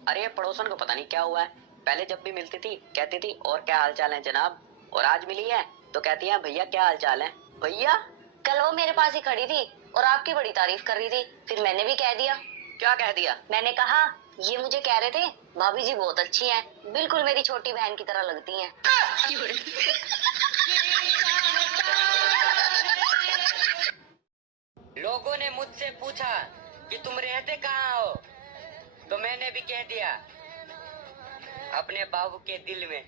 अरे ये पड़ोसन को पता नहीं क्या हुआ है, पहले जब भी मिलती थी कहती थी और क्या हाल चाल है जनाब, और आज मिली है तो कहती है भैया क्या हाल चाल है। भैया कल वो मेरे पास ही खड़ी थी और आपकी बड़ी तारीफ कर रही थी, फिर मैंने भी कह दिया। क्या कह दिया? मैंने कहा ये मुझे कह रहे थे भाभी जी बहुत अच्छी हैं, बिल्कुल मेरी छोटी बहन की तरह लगती हैं। लोगों ने मुझसे पूछा कि तुम रहते कहाँ हो, तो मैंने भी कह दिया अपने बाबू के दिल में।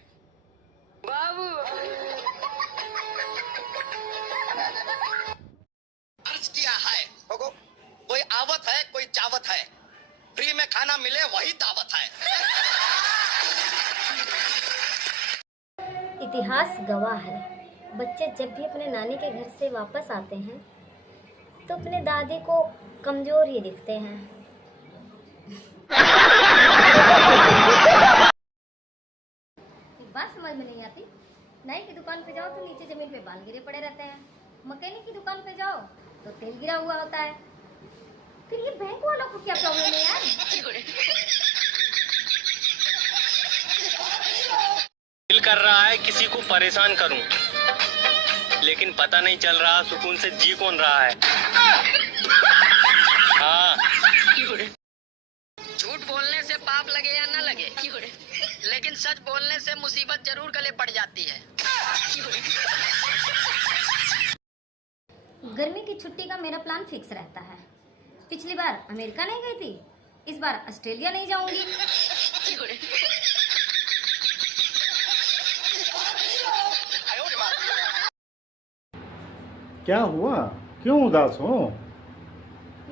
बाबू अर्ज किया है, कोई आवत है कोई चावत है, फ्री में खाना मिले वही दावत है। इतिहास गवाह है, बच्चे जब भी अपने नानी के घर से वापस आते हैं तो अपने दादी को कमजोर ही दिखते हैं। बात समझ में नहीं आती, नाई की दुकान पे जाओ तो नीचे जमीन पे बाल गिरे पड़े रहते हैं, मैकेनिक की दुकान पे जाओ तो तेल गिरा हुआ होता है। फिर ये बैंक वालों को क्या प्रॉब्लम है यार? दिल कर रहा है किसी को परेशान करूं, लेकिन पता नहीं चल रहा सुकून से जी कौन रहा है। हाँ, झूठ बोलने से पाप लगे या न लगे, लेकिन सच बोलने से मुसीबत जरूर गले पड़ जाती है। गर्मी की छुट्टी का मेरा प्लान फिक्स रहता है। पिछली बार अमेरिका नहीं गई थी, इस बार ऑस्ट्रेलिया नहीं जाऊंगी। क्या हुआ, क्यों उदास हो?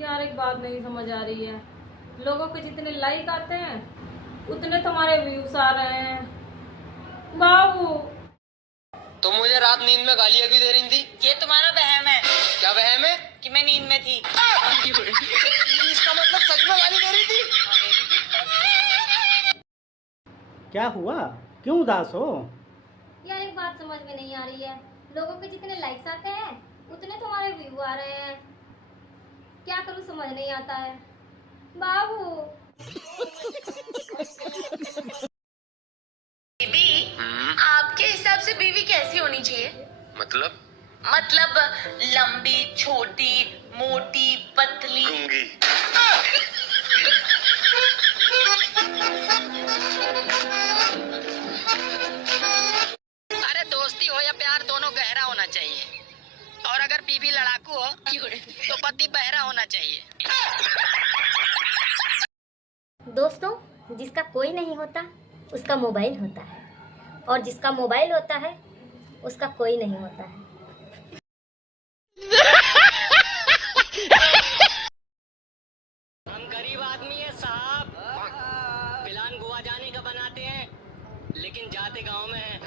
यार एक बात नहीं समझ आ रही है, लोगों के जितने लाइक आते हैं उतने तुम्हारे व्यूज आ रहे हैं। बाबू तुम मुझे रात नींद में गालियां भी दे रही थी। ये तुम्हारा वहम है क्या वहम है? कि मैं नींद में थी। इसका मतलब सच में गाली दे रही थी? क्या हुआ, क्यों उदास हो? यार एक बात समझ में नहीं आ रही है, लोगों के जितने लाइक्स आते हैं उतने तुम्हारे व्यू आ रहे हैं। क्या करूं समझ नहीं आता है बाबू। बीवी, आपके हिसाब से बीवी कैसी होनी चाहिए? मतलब लंबी, छोटी, मोटी, पतली, गूंगी। अरे दोस्ती हो या प्यार दोनों गहरा होना चाहिए, और अगर बीवी लड़ाकू हो तो पति बहरा होना चाहिए। दोस्तों, जिसका कोई नहीं होता उसका मोबाइल होता है, और जिसका मोबाइल होता है उसका कोई नहीं होता है। हम गरीब आदमी है साहब, प्लान गोवा जाने का बनाते हैं लेकिन जाते गांव में है।